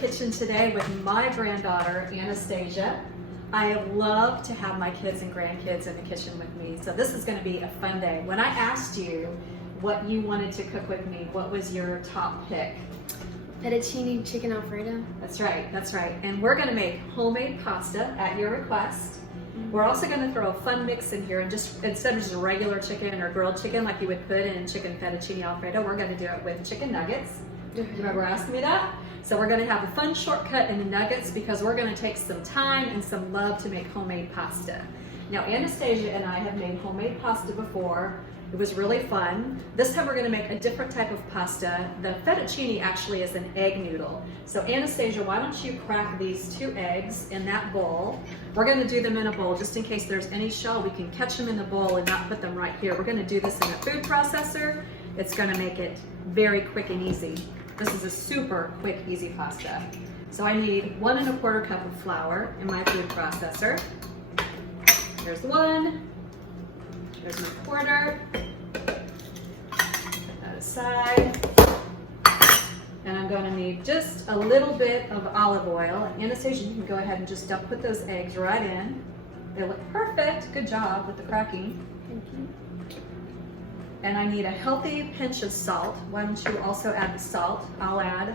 kitchen today with my granddaughter, Anastasia. I love to have my kids and grandkids in the kitchen with me, so this is going to be a fun day. When I asked you what you wanted to cook with me, what was your top pick? Fettuccine chicken Alfredo. That's right, that's right. And we're going to make homemade pasta at your request. We're also going to throw a fun mix in here, and just instead of just regular chicken or grilled chicken like you would put in chicken fettuccine Alfredo, we're going to do it with chicken nuggets. Do you remember asking me that? So we're going to have a fun shortcut in the nuggets because we're going to take some time and some love to make homemade pasta. Now Anastasia and I have made homemade pasta before. It was really fun. This time we're going to make a different type of pasta. The fettuccine actually is an egg noodle. So Anastasia, why don't you crack these 2 eggs in that bowl. We're going to do them in a bowl just in case there's any shell. We can catch them in the bowl and not put them right here. We're going to do this in a food processor. It's going to make it very quick and easy. This is a super quick, easy pasta. So I need 1 1/4 cup of flour in my food processor. There's 1. There's my quarter. Put that aside. And I'm going to need just a little bit of olive oil. And Anastasia, you can go ahead and just put those eggs right in. They look perfect. Good job with the cracking. Thank you. And I need a healthy pinch of salt. Why don't you also add the salt? I'll add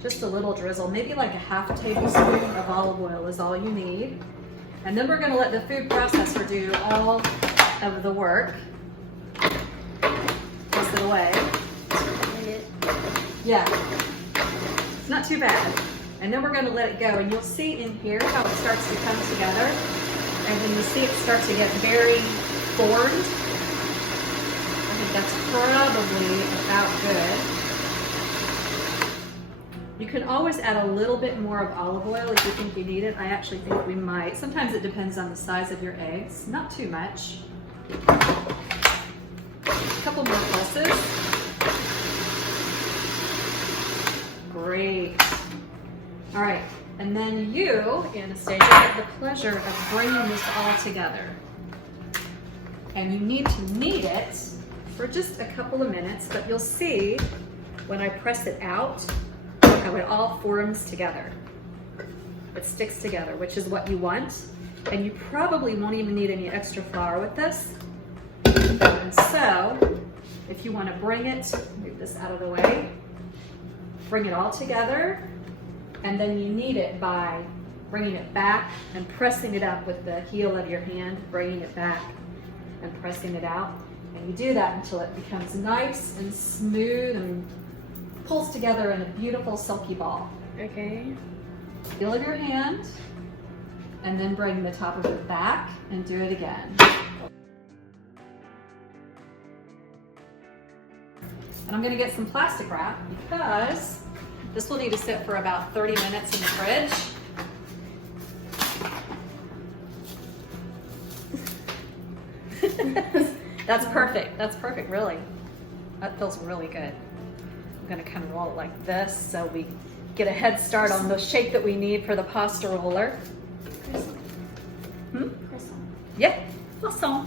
just a little drizzle, maybe like a 1/2 tablespoon of olive oil is all you need. And then we're going to let the food processor do all of the work. Toss it away. Yeah, it's not too bad. And then we're going to let it go, and you'll see in here how it starts to come together. And then you see it start to get very formed. I think that's probably about good. You can always add a little bit more of olive oil if you think you need it. I actually think we might. Sometimes it depends on the size of your eggs. Not too much. A couple more pulses. Great. All right, and then you, Anastasia, have the pleasure of bringing this all together. And you need to knead it for just a couple of minutes, but you'll see when I press it out how it all forms together. It sticks together, which is what you want. And you probably won't even need any extra flour with this. And so, if you want to bring it, move this out of the way, bring it all together, and then you knead it by bringing it back and pressing it up with the heel of your hand, bringing it back and pressing it out. And you do that until it becomes nice and smooth and pulls together in a beautiful silky ball. Okay. Heel of your hand, and then bring the top of it back and do it again. And I'm going to get some plastic wrap because this will need to sit for about 30 minutes in the fridge. That's perfect. That's perfect, really. That feels really good. I'm going to kind of roll it like this so we get a head start on the shape that we need for the pasta roller. Croissant. Yep, croissant.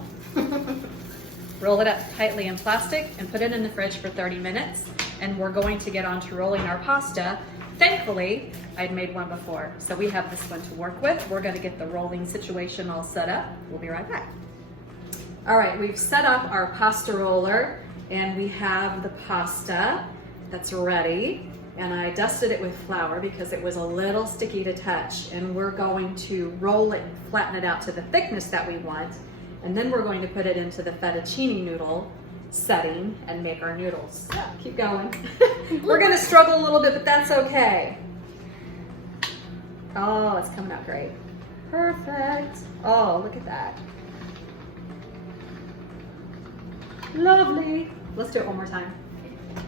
Roll it up tightly in plastic and put it in the fridge for 30 minutes. And we're going to get on to rolling our pasta. Thankfully, I'd made one before, so we have this one to work with. We're going to get the rolling situation all set up. We'll be right back. All right, we've set up our pasta roller, and we have the pasta that's ready. And I dusted it with flour because it was a little sticky to touch. And we're going to roll it and flatten it out to the thickness that we want. And then we're going to put it into the fettuccine noodle setting and make our noodles. Yeah, keep going. We're going to struggle a little bit, but that's okay. Oh, it's coming out great. Perfect. Oh, look at that. Lovely. Let's do it one more time.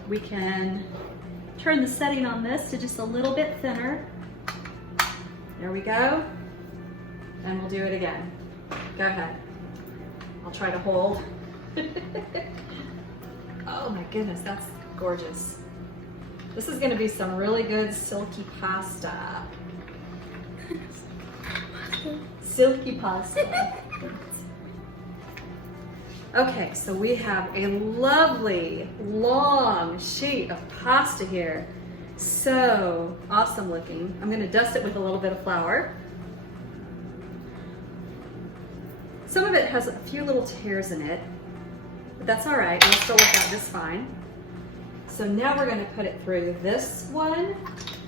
We can turn the setting on this to just a little bit thinner. There we go. And we'll do it again. Go ahead. I'll try to hold. Oh my goodness, that's gorgeous. This is going to be some really good silky pasta. Silky pasta. Okay, so we have a lovely long sheet of pasta here. So awesome looking. I'm gonna dust it with a little bit of flour. Some of it has a few little tears in it, but that's all right. It'll still work out just fine. So now we're gonna put it through this one.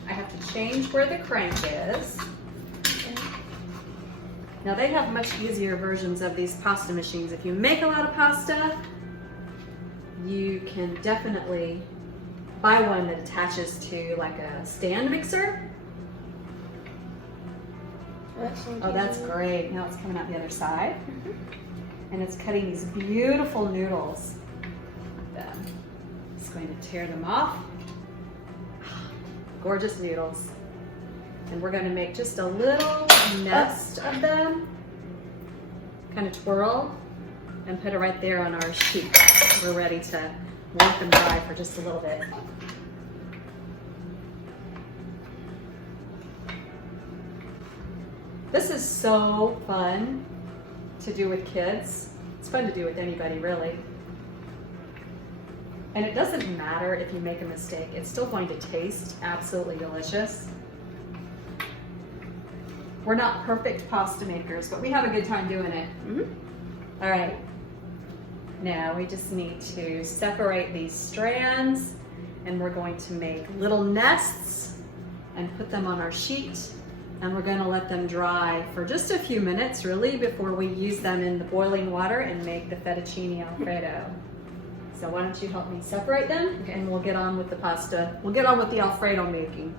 I have to change where the crank is. Now they have much easier versions of these pasta machines. If you make a lot of pasta, you can definitely buy one that attaches to like a stand mixer. Oh, that's great. Now it's coming out the other side. And it's cutting these beautiful noodles. It's going to tear them off. Gorgeous noodles. And we're going to make just a little nest of them. Kind of twirl and put it right there on our sheet. We're ready to let them dry for just a little bit. This is so fun to do with kids. It's fun to do with anybody, really. And it doesn't matter if you make a mistake. It's still going to taste absolutely delicious. We're not perfect pasta makers, but we have a good time doing it. All right. Now we just need to separate these strands, and we're going to make little nests and put them on our sheet. And we're going to let them dry for just a few minutes, really, before we use them in the boiling water and make the fettuccine alfredo. So why don't you help me separate them, okay, and we'll get on with the pasta. We'll get on with the alfredo making.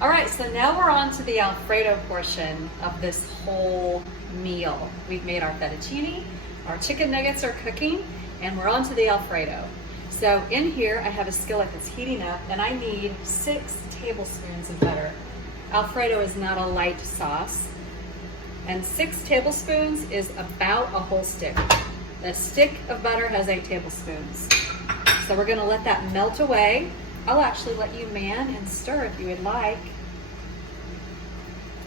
All right, so now we're on to the Alfredo portion of this whole meal. We've made our fettuccine, our chicken nuggets are cooking, and we're on to the Alfredo. So in here, I have a skillet that's heating up, and I need 6 tablespoons of butter. Alfredo is not a light sauce, and 6 tablespoons is about a whole stick. A stick of butter has 8 tablespoons. So we're gonna let that melt away. I'll actually let you man and stir if you would like.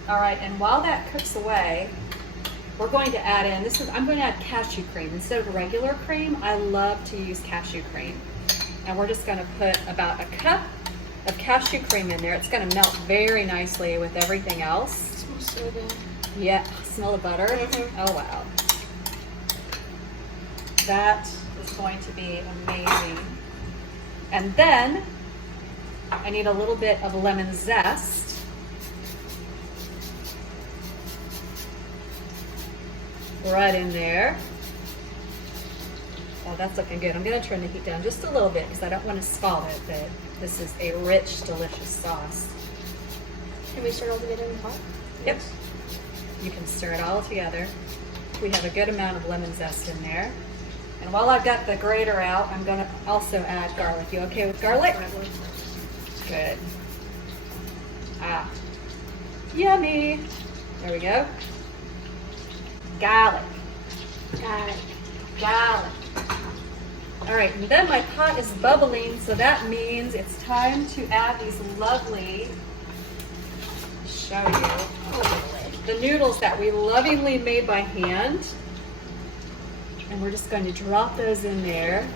All right, and while that cooks away, we're going to add in, I'm going to add cashew cream. Instead of regular cream, I love to use cashew cream. And we're just gonna put about a cup of cashew cream in there. It's gonna melt very nicely with everything else. It smells so good. Yeah, smell the butter? Oh wow. That is going to be amazing. And then, I need a little bit of lemon zest. Right in there. Oh, that's looking good. I'm going to turn the heat down just a little bit because I don't want to scald it, but this is a rich, delicious sauce. Can we stir it all together in the pot? Yep. You can stir it all together. We have a good amount of lemon zest in there. And while I've got the grater out, I'm going to also add garlic. You okay with garlic? Good. Ah, yummy. There we go. Garlic. Garlic. Garlic. All right, and then my pot is bubbling, so that means it's time to add these lovely, show you, the noodles that we lovingly made by hand. And we're just going to drop those in there.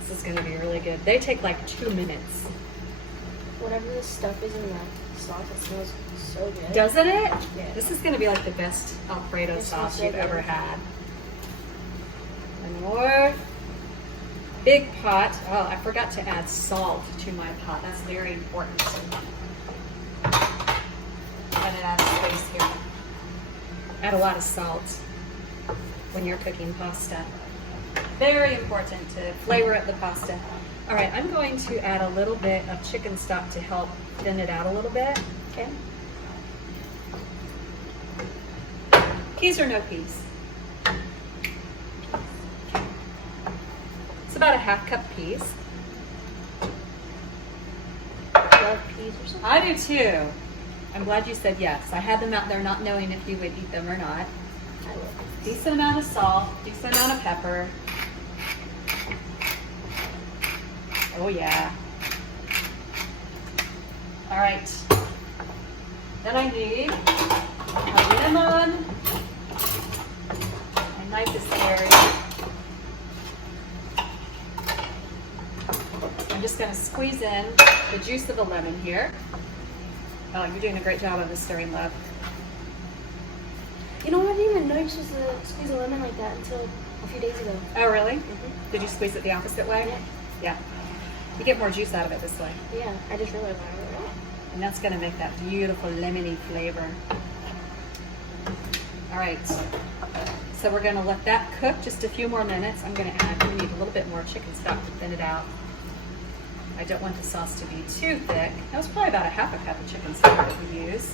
This is going to be really good. They take like 2 minutes. Whatever this stuff is in that sauce, it smells so good. Doesn't it? Yeah. This is going to be like the best Alfredo It smells sauce so you've good. ever had. And more. Big pot. Oh, I forgot to add salt to my pot. That's very important. And it adds space here. Add a lot of salt when you're cooking pasta. Very important to flavor up the pasta. All right, I'm going to add a little bit of chicken stock to help thin it out a little bit. Okay. Peas or no peas? It's about a half cup peas. Love peas or something? I do too. I'm glad you said yes. I had them out there not knowing if you would eat them or not. I love peas. Decent amount of salt, decent amount of pepper. Oh yeah. All right. Then I need a lemon. My knife is scary. I'm just going to squeeze in the juice of the lemon here. Oh, you're doing a great job of this stirring, love. You know what? I didn't even know you're supposed to squeeze a lemon like that until a few days ago. Oh, really? Mm-hmm. Did you squeeze it the opposite way? Yeah. Yeah. You get more juice out of it this way. Yeah, I just realized that. And that's going to make that beautiful lemony flavor. All right. So we're going to let that cook just a few more minutes. I'm going to add, we need a little bit more chicken stock to thin it out. I don't want the sauce to be too thick. That was probably about a half a cup of chicken stock that we used.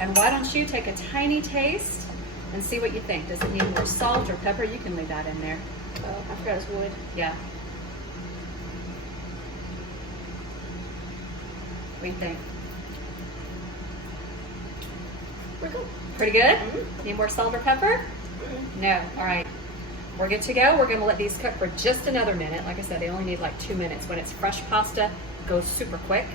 And why don't you take a tiny taste and see what you think. Does it need more salt or pepper? You can leave that in there. Oh, I forgot it's wood. Yeah. What do you think? We're good. Pretty good? Mm-hmm. Need more salt or pepper? Mm-hmm. No. All right. We're good to go. We're going to let these cook for just another minute. Like I said, they only need like 2 minutes. When it's fresh pasta, it goes super quick.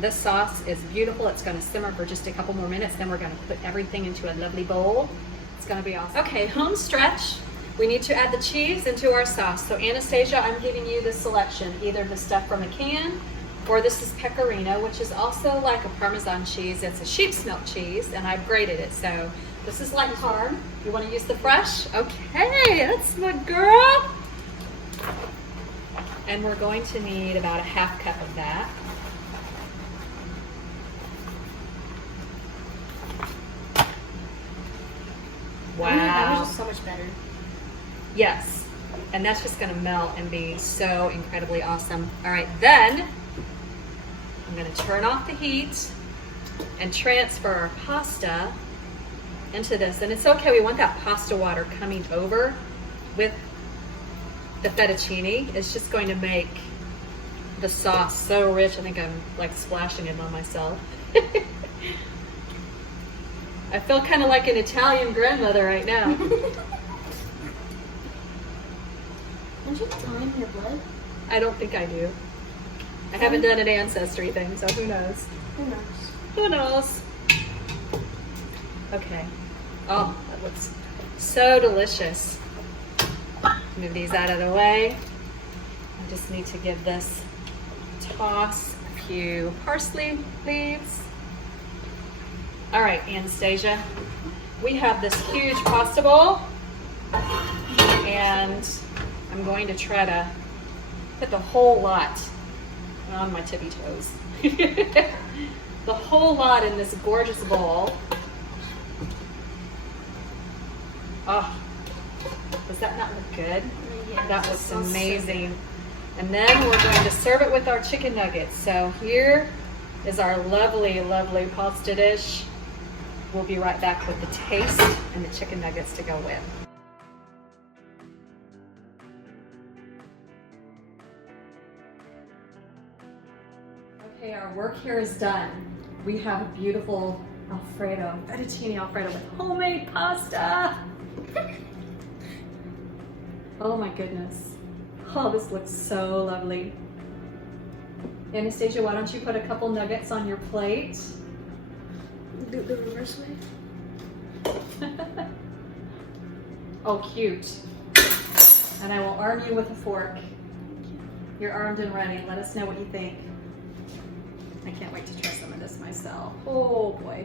This sauce is beautiful. It's going to simmer for just a couple more minutes. Then we're going to put everything into a lovely bowl. It's going to be awesome. Okay, home stretch. We need to add the cheese into our sauce. So Anastasia, I'm giving you the selection, either the stuff from a can, or this is pecorino, which is also like a Parmesan cheese. It's a sheep's milk cheese, and I've grated it. So this is like Parm. You want to use the fresh? Okay, that's my girl. And we're going to need about a half cup of that. Wow. That was just so much better. Yes. And that's just going to melt and be so incredibly awesome. All right, then I'm going to turn off the heat and transfer our pasta into this. And it's okay, we want that pasta water coming over with the fettuccine. It's just going to make the sauce so rich. I think I'm like splashing it on myself. I feel kind of like an Italian grandmother right now. Don't you have thyme in your blood? I don't think I do. I haven't done an ancestry thing, so who knows? Who knows? Who knows? Okay. Oh, that looks so delicious. Move these out of the way. I just need to give this a toss. A few parsley leaves. All right, Anastasia. We have this huge pasta bowl, and I'm going to try to put the whole lot on my tippy toes. The whole lot in this gorgeous bowl. Oh, does that not look good? Yeah, That looks sounds so amazing. And then we're going to serve it with our chicken nuggets. So here is our lovely, lovely pasta dish. We'll be right back with the taste and the chicken nuggets to go with. Okay, our work here is done. We have a beautiful Alfredo, fettuccine Alfredo with homemade pasta. Oh my goodness. Oh, this looks so lovely. Anastasia, why don't you put a couple nuggets on your plate? Do the reverse way. Oh, cute. And I will arm you with a fork. You're armed and ready. Let us know what you think. I can't wait to try some of this myself. Oh boy.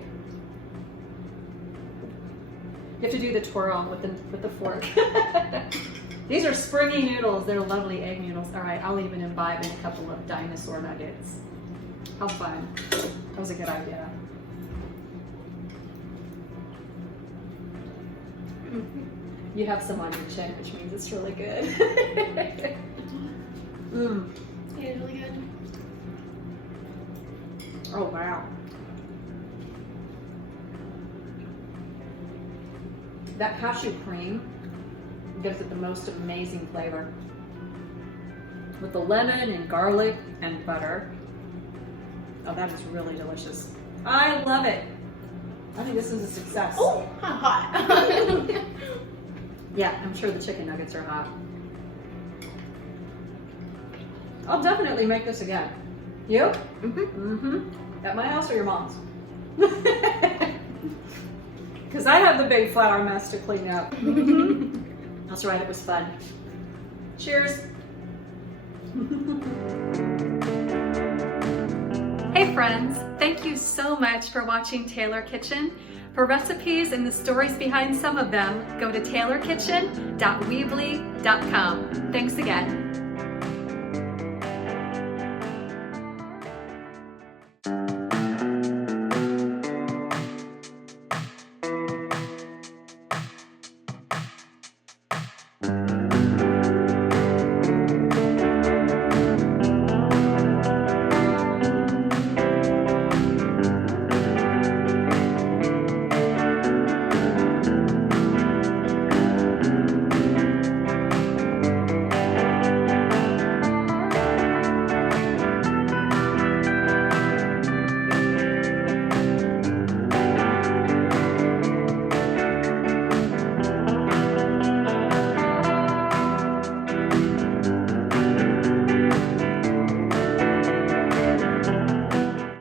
You have to do the twirl with the fork. These are springy noodles. They're lovely egg noodles. All right, I'll even imbibe in a couple of dinosaur nuggets. How fun. That was a good idea. You have some on your chin, which means it's really good. Yeah, it's really good. Oh, wow. That cashew cream gives it the most amazing flavor. With the lemon and garlic and butter. Oh, that is really delicious. I love it. I think this is a success. Oh, hot. Yeah, I'm sure the chicken nuggets are hot. I'll definitely make this again. You? Mm-hmm. Mm-hmm. At my house or your mom's? Because I have the big flour mess to clean up. That's right, it was fun. Cheers. Hey friends, thank you so much for watching Taylor Kitchen. For recipes and the stories behind some of them, go to taylorkitchen.weebly.com. Thanks again.